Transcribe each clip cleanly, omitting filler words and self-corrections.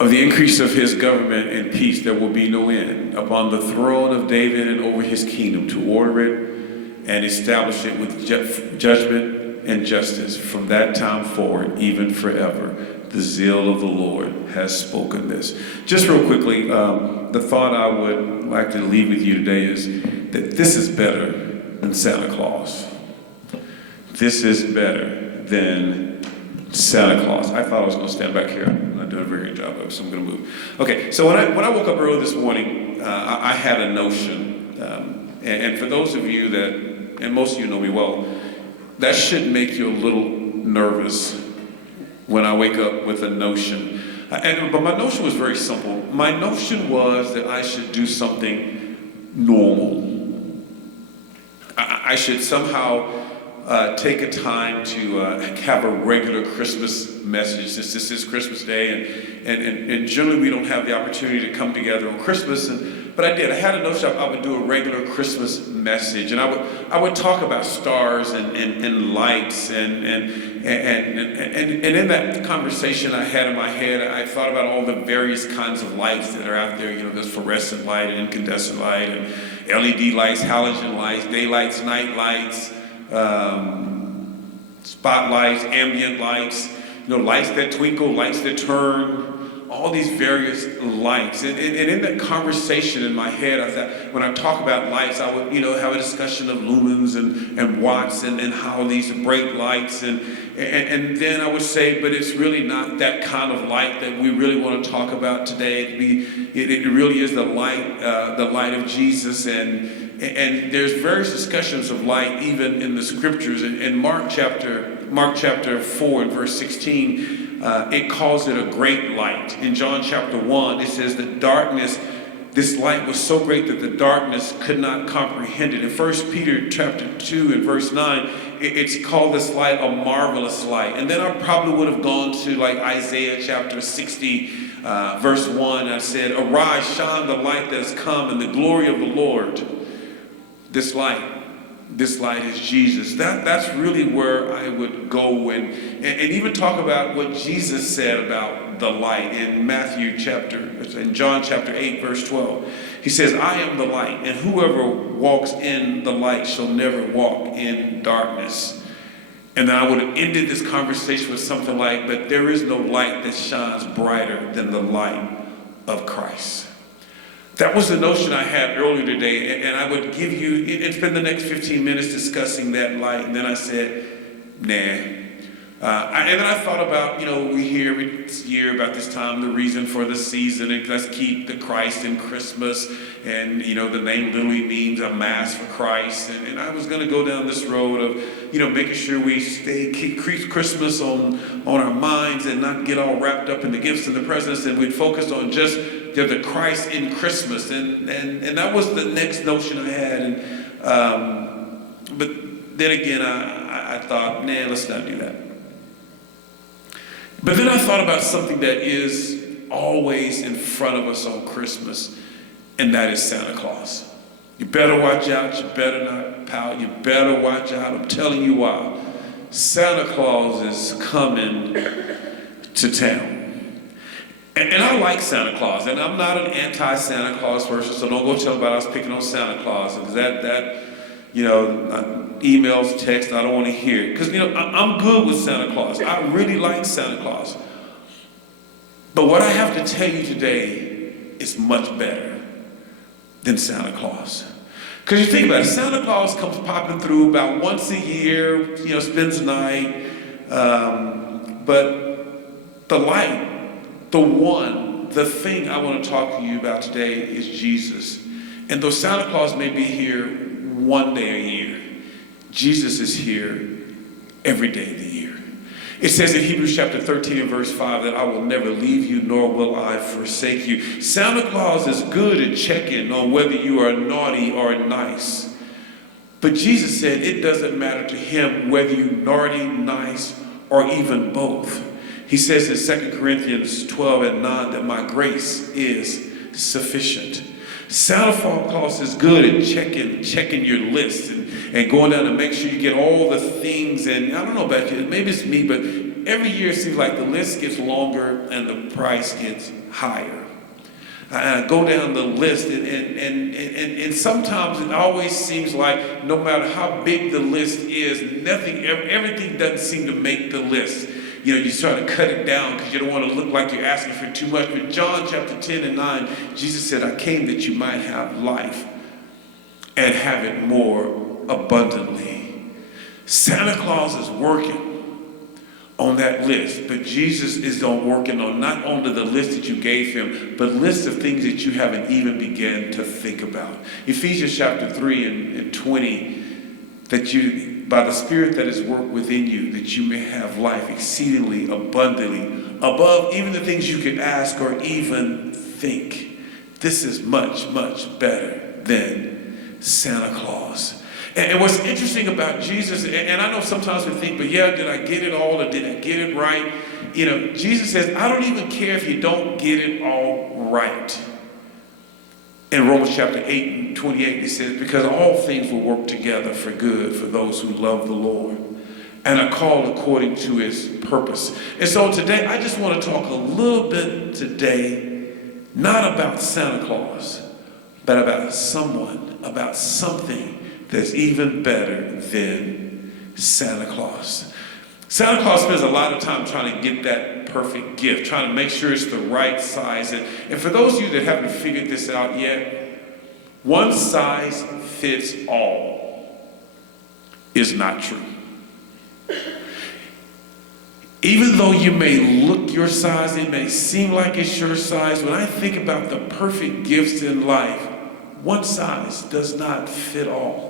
of the increase of his government and peace there will be no end upon the throne of David and over his kingdom, to order it and establish it with judgment and justice from that time forward, even forever. The zeal of the Lord has spoken this. Just real quickly, the thought I would like to leave with you today is that this is better than Santa Claus. This is better than Santa Claus. I thought I was going to stand back here. I'm not doing a very good job of it, so I'm going to move. Okay, so when I woke up early this morning, I had a notion. And for those of you that, and most of you know me well, that should make you a little nervous when I wake up with a notion. But my notion was very simple. My notion was that I should do something normal. I should somehow take a time to have a regular Christmas message, since this is Christmas Day, and generally we don't have the opportunity to come together on Christmas, but I did. I had a notion I would do a regular Christmas message, and I would talk about stars and lights, and in that conversation I had in my head, I thought about all the various kinds of lights that are out there. You know, there's fluorescent light and incandescent light and LED lights, halogen lights, daylights, night lights, spotlights, ambient lights, you know, lights that twinkle, lights that turn, all these various lights. And in that conversation in my head, I thought, when I talk about lights, I would, have a discussion of lumens and watts and how these bright lights, and then I would say, but it's really not that kind of light that we really want to talk about today. It really is the light of Jesus, and there's various discussions of light even in the scriptures. In Mark chapter 4 and verse 16, it calls it a great light. In John chapter 1, it says that this light was so great that the darkness could not comprehend it. In 1 Peter chapter 2 and verse 9, it's called this light a marvelous light. And then I probably would have gone to like Isaiah chapter 60, verse 1. I said, "Arise, shine the light that has come, and the glory of the Lord." This light is Jesus. That's really where I would go and even talk about what Jesus said about the light in John chapter 8, verse 12. He says, "I am the light, and whoever walks in the light shall never walk in darkness." And then I would have ended this conversation with something like, "But there is no light that shines brighter than the light of Christ." That was the notion I had earlier today, and I would give you, and spend the next 15 minutes discussing that light, and then I said, nah. And then I thought about, we hear every year about this time, the reason for the season, and let's keep the Christ in Christmas, and, the name literally means a mass for Christ, and I was going to go down this road of, making sure we keep Christmas on our minds and not get all wrapped up in the gifts and the presents, and we'd focus on just the Christ in Christmas, and that was the next notion I had, but then again I thought, nah, let's not do that. But then I thought about something that is always in front of us on Christmas, and that is Santa Claus. You better watch out. You better not pout. You better watch out. I'm telling you why. Santa Claus is coming to town. And I like Santa Claus, and I'm not an anti-Santa Claus person, so don't go tell about I was picking on Santa Claus, because that emails, text, I don't want to hear it. Because, I'm good with Santa Claus. I really like Santa Claus. But what I have to tell you today is much better than Santa Claus. Because you think about it, Santa Claus comes popping through about once a year, spends the night, but the light, the thing I want to talk to you about today is Jesus. And though Santa Claus may be here one day a year, Jesus is here every day of the year. It says in Hebrews chapter 13 and verse 5 that I will never leave you, nor will I forsake you. Santa Claus is good at checking on whether you are naughty or nice. But Jesus said it doesn't matter to him whether you're naughty, nice, or even both. He says in 2 Corinthians 12 and 9 that my grace is sufficient. Santa Claus is good at checking your list and going down to make sure you get all the things. And I don't know about you, maybe it's me, but every year it seems like the list gets longer and the price gets higher. And I go down the list, and sometimes it always seems like no matter how big the list is, everything doesn't seem to make the list. You know, you try to cut it down because you don't want to look like you're asking for too much. But John chapter 10 and 9, Jesus said, I came that you might have life and have it more abundantly. Santa Claus is working on that list, but Jesus is working on not only the list that you gave him, but lists of things that you haven't even began to think about. Ephesians chapter 3 and 20, that you, by the Spirit that is worked within you, that you may have life exceedingly abundantly, above even the things you could ask or even think. This is much, much better than Santa Claus. And what's interesting about Jesus, and I know sometimes we think, but yeah, did I get it all or did I get it right? You know, Jesus says, I don't even care if you don't get it all right. In Romans chapter 8 and 28, it says, because all things will work together for good for those who love the Lord and are called according to his purpose. And so today, I just want to talk a little bit today, not about Santa Claus, but about someone, about something that's even better than Santa Claus. Santa Claus spends a lot of time trying to get that perfect gift, trying to make sure it's the right size. And for those of you that haven't figured this out yet, one size fits all is not true. Even though you may look your size, it may seem like it's your size, when I think about the perfect gifts in life, one size does not fit all.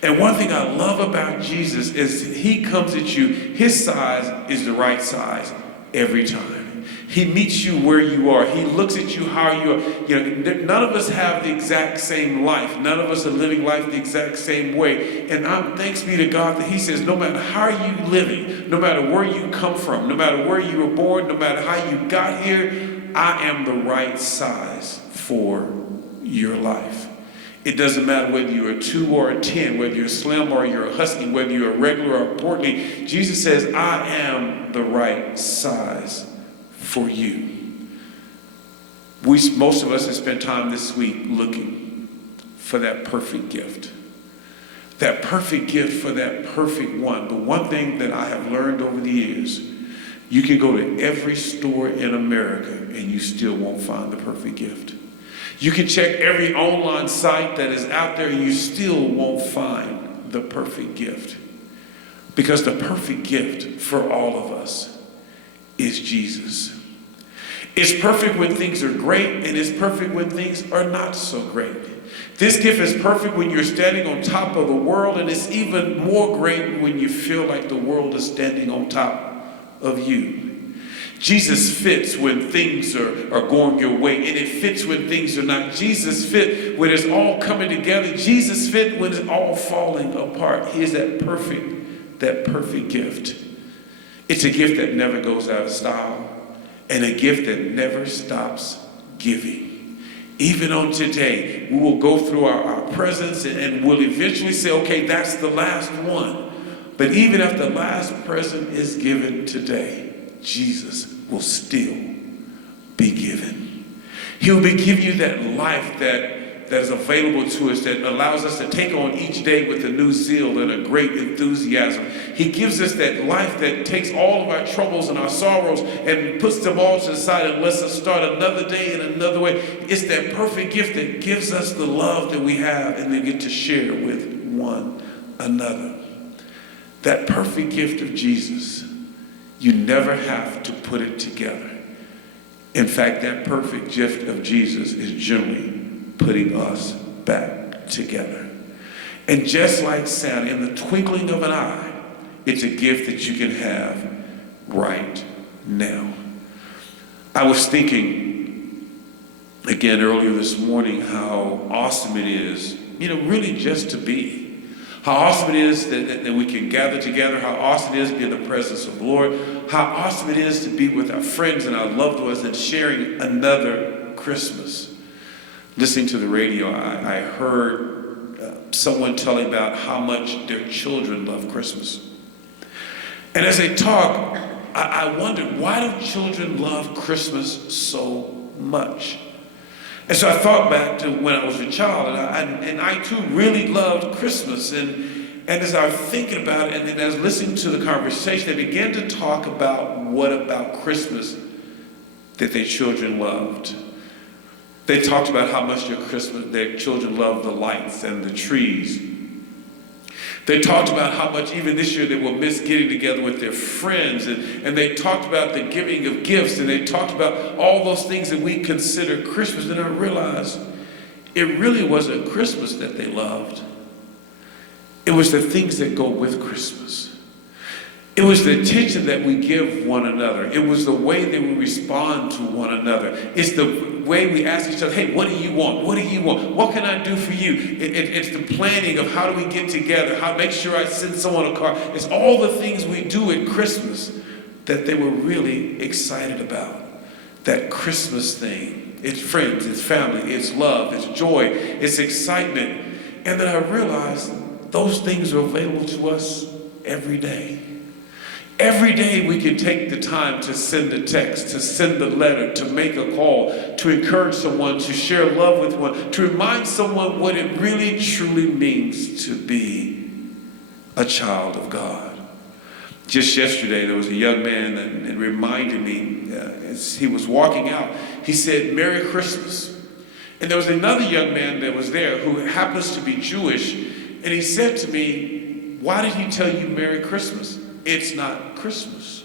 And one thing I love about Jesus is he comes at you, his size is the right size every time. He meets you where you are. He looks at you how you are. You know, none of us have the exact same life. None of us are living life the exact same way. And thanks be to God that he says, no matter how you're living, no matter where you come from, no matter where you were born, no matter how you got here, I am the right size for your life. It doesn't matter whether you're a 2 or a 10, whether you're slim or you're a husky, whether you're a regular or a portly. Jesus says, I am the right size for you. Most of us have spent time this week looking for that perfect gift. That perfect gift for that perfect one. But one thing that I have learned over the years, you can go to every store in America and you still won't find the perfect gift. You can check every online site that is out there and you still won't find the perfect gift. Because the perfect gift for all of us is Jesus. It's perfect when things are great, and it's perfect when things are not so great. This gift is perfect when you're standing on top of the world, and it's even more great when you feel like the world is standing on top of you. Jesus fits when things are going your way, and it fits when things are not. Jesus fit when it's all coming together. Jesus fit when it's all falling apart. He is that perfect gift. It's a gift that never goes out of style, and a gift that never stops giving. Even on today, we will go through our presents and we'll eventually say, okay, that's the last one. But even if the last present is given today, Jesus will still be given. He'll be giving you that life that is available to us, that allows us to take on each day with a new zeal and a great enthusiasm. He gives us that life that takes all of our troubles and our sorrows and puts them all to the side and lets us start another day in another way. It's that perfect gift that gives us the love that we have and then get to share with one another. That perfect gift of Jesus, you never have to put it together. In fact, that perfect gift of Jesus is generally putting us back together. And just like Santa, in the twinkling of an eye, it's a gift that you can have right now. I was thinking again earlier this morning how awesome it is, really just to be. How awesome it is that we can gather together. How awesome it is to be in the presence of the Lord. How awesome it is to be with our friends and our loved ones and sharing another Christmas. Listening to the radio, I heard someone telling about how much their children love Christmas. And as they talk, I wondered, why do children love Christmas so much? And so I thought back to when I was a child, and I too really loved Christmas. And as I was thinking about it, and then as I was listening to the conversation, they began to talk about what about Christmas that their children loved. They talked about how much their children loved the lights and the trees. They talked about how much even this year they will miss getting together with their friends. And they talked about the giving of gifts. And they talked about all those things that we consider Christmas. And I realized it really wasn't Christmas that they loved. It was the things that go with Christmas. It was the attention that we give one another. It was the way that we respond to one another. It's the way we ask each other, hey, what do you want? What do you want? What can I do for you? It's the planning of how do we get together? How make sure I send someone a card. It's all the things we do at Christmas that they were really excited about. That Christmas thing. It's friends, it's family, it's love, it's joy, it's excitement. And then I realized those things are available to us every day. Every day we can take the time to send a text, to send a letter, to make a call, to encourage someone, to share love with one, to remind someone what it really truly means to be a child of God. Just yesterday there was a young man that reminded me, as he was walking out, he said, "Merry Christmas." And there was another young man that was there who happens to be Jewish, and he said to me, "Why did he tell you Merry Christmas? It's not Christmas."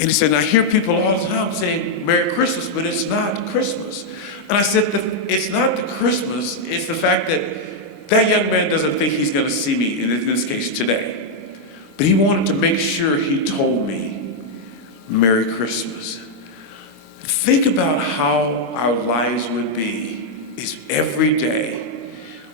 And he said, and I hear people all the time saying Merry Christmas, but it's not Christmas. And I said, it's not the Christmas, it's the fact that that young man doesn't think he's going to see me, in this case today. But he wanted to make sure he told me Merry Christmas. Think about how our lives would be is every day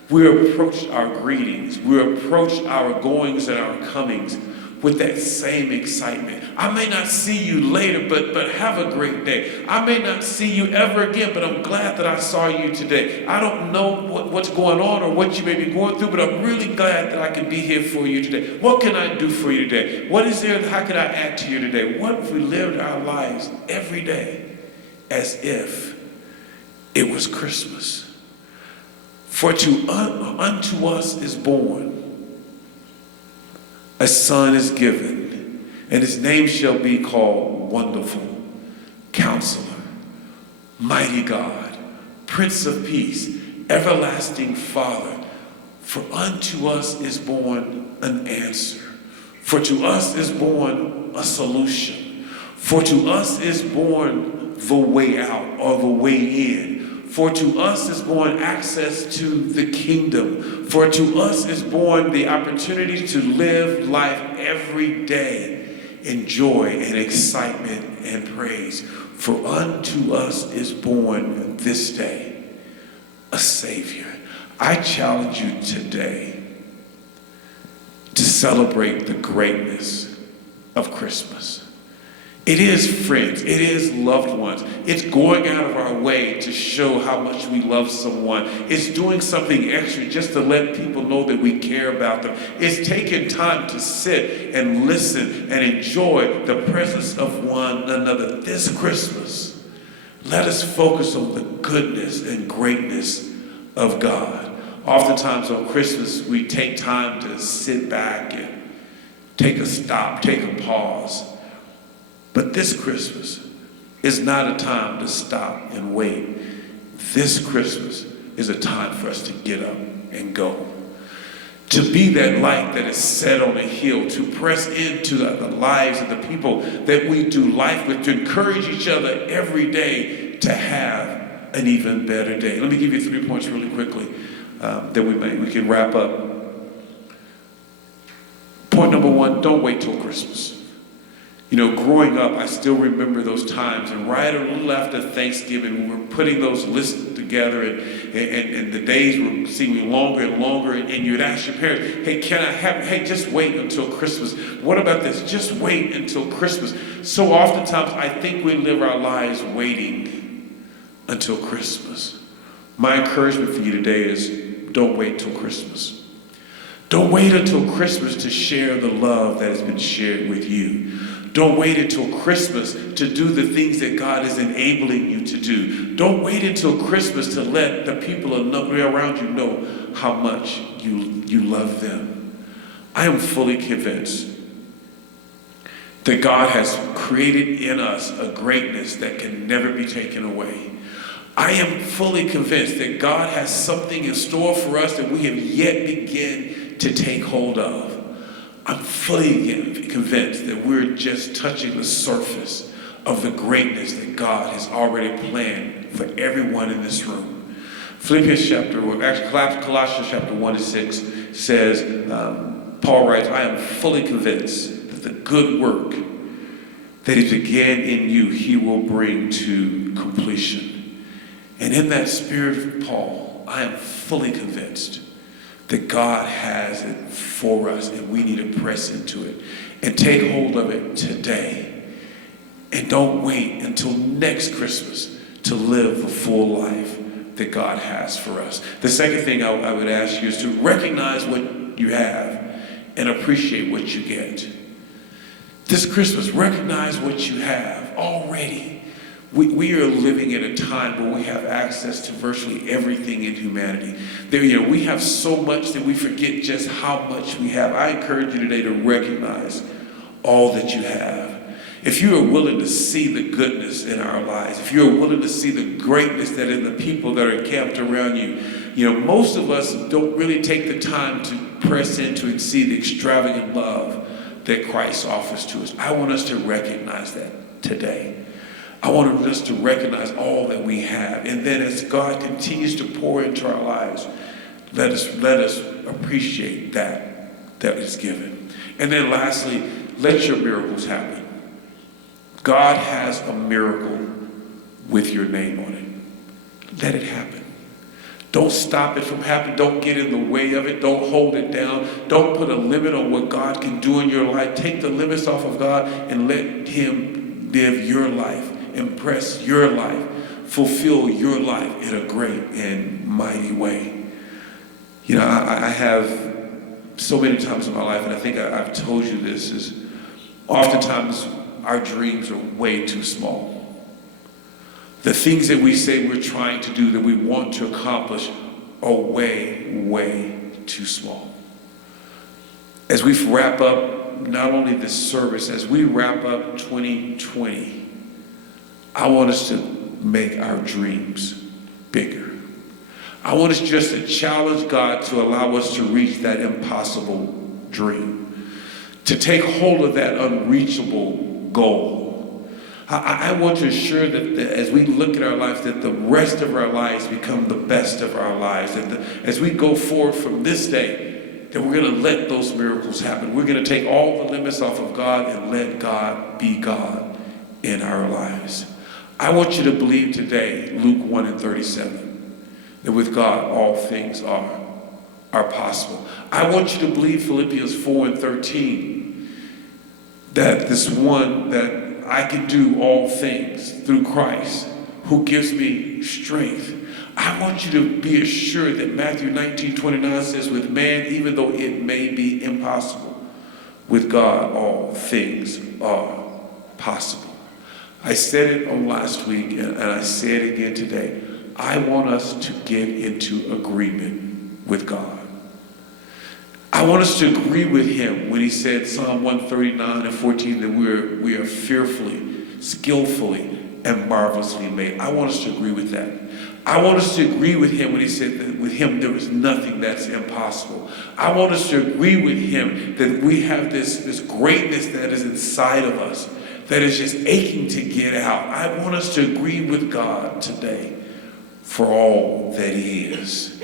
we approach our greetings, we approach our goings and our comings with that same excitement. I may not see you later, but have a great day. I may not see you ever again, but I'm glad that I saw you today. I don't know what's going on or what you may be going through, but I'm really glad that I can be here for you today. What can I do for you today? What is there? How can I add to you today? What if we lived our lives every day as if it was Christmas? For unto us is born a son is given, and his name shall be called Wonderful, Counselor, Mighty God, Prince of Peace, Everlasting Father. For unto us is born an answer. For to us is born a solution. For to us is born the way out or the way in. For to us is born access to the kingdom. For to us is born the opportunity to live life every day in joy and excitement and praise. For unto us is born this day a Savior. I challenge you today to celebrate the greatness of Christmas. It is friends, it is loved ones. It's going out of our way to show how much we love someone. It's doing something extra just to let people know that we care about them. It's taking time to sit and listen and enjoy the presence of one another. This Christmas, let us focus on the goodness and greatness of God. Oftentimes on Christmas, we take time to sit back and take a stop, take a pause. But this Christmas is not a time to stop and wait. This Christmas is a time for us to get up and go. To be that light that is set on a hill, to press into the lives of the people that we do life with, to encourage each other every day to have an even better day. Let me give you 3 points really quickly that we can wrap up. Point number 1, don't wait till Christmas. You know, growing up, I still remember those times, and right a little after Thanksgiving, we were putting those lists together, and the days were seeming longer and longer, and you'd ask your parents, hey, just wait until Christmas. What about this? Just wait until Christmas. So oftentimes, I think we live our lives waiting until Christmas. My encouragement for you today is don't wait till Christmas. Don't wait until Christmas to share the love that has been shared with you. Don't wait until Christmas to do the things that God is enabling you to do. Don't wait until Christmas to let the people around you know how much you love them. I am fully convinced that God has created in us a greatness that can never be taken away. I am fully convinced that God has something in store for us that we have yet begun to take hold of. I'm fully convinced that we're just touching the surface of the greatness that God has already planned for everyone in this room. Colossians chapter 1 and 6 says, Paul writes, I am fully convinced that the good work that he began in you, he will bring to completion. And in that spirit of Paul, I am fully convinced that God has it for us, and we need to press into it and take hold of it today. And don't wait until next Christmas to live the full life that God has for us. The second thing I would ask you is to recognize what you have and appreciate what you get. This Christmas, recognize what you have already. We are living at a time where we have access to virtually everything in humanity. We have so much that we forget just how much we have. I encourage you today to recognize all that you have. If you are willing to see the goodness in our lives, if you are willing to see the greatness that in the people that are encamped around you, most of us don't really take the time to press into and see the extravagant love that Christ offers to us. I want us to recognize that today. I want us to recognize all that we have. And then as God continues to pour into our lives, let us appreciate that is given. And then lastly, let your miracles happen. God has a miracle with your name on it. Let it happen. Don't stop it from happening. Don't get in the way of it. Don't hold it down. Don't put a limit on what God can do in your life. Take the limits off of God and let him live your life. Impress your life, fulfill your life in a great and mighty way. I have so many times in my life, and I think I've told you this, is oftentimes our dreams are way too small. The things that we say we're trying to do, that we want to accomplish, are way, way too small. As we wrap up not only this service, as we wrap up 2020, I want us to make our dreams bigger. I want us just to challenge God to allow us to reach that impossible dream, to take hold of that unreachable goal. I want to assure that as we look at our lives, that the rest of our lives become the best of our lives. That as we go forward from this day, that we're going to let those miracles happen. We're going to take all the limits off of God and let God be God in our lives. I want you to believe today, Luke 1 and 37, that with God all things are possible. I want you to believe Philippians 4 and 13, that this one, that I can do all things through Christ who gives me strength. I want you to be assured that Matthew 19:29 says, with man, even though it may be impossible, with God all things are possible. I said it on last week, and I say it again today. I want us to get into agreement with God. I want us to agree with him when he said, Psalm 139 and 14, that we are fearfully, skillfully, and marvelously made. I want us to agree with that. I want us to agree with him when he said that with him there is nothing that's impossible. I want us to agree with him that we have this greatness that is inside of us, that is just aching to get out. I want us to agree with God today for all that he is.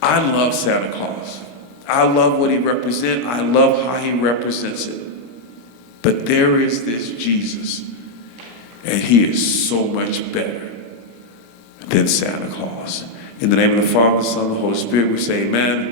I love Santa Claus. I love what he represents. I love how he represents it. But there is this Jesus, and he is so much better than Santa Claus. In the name of the Father, the Son, and the Holy Spirit, we say amen.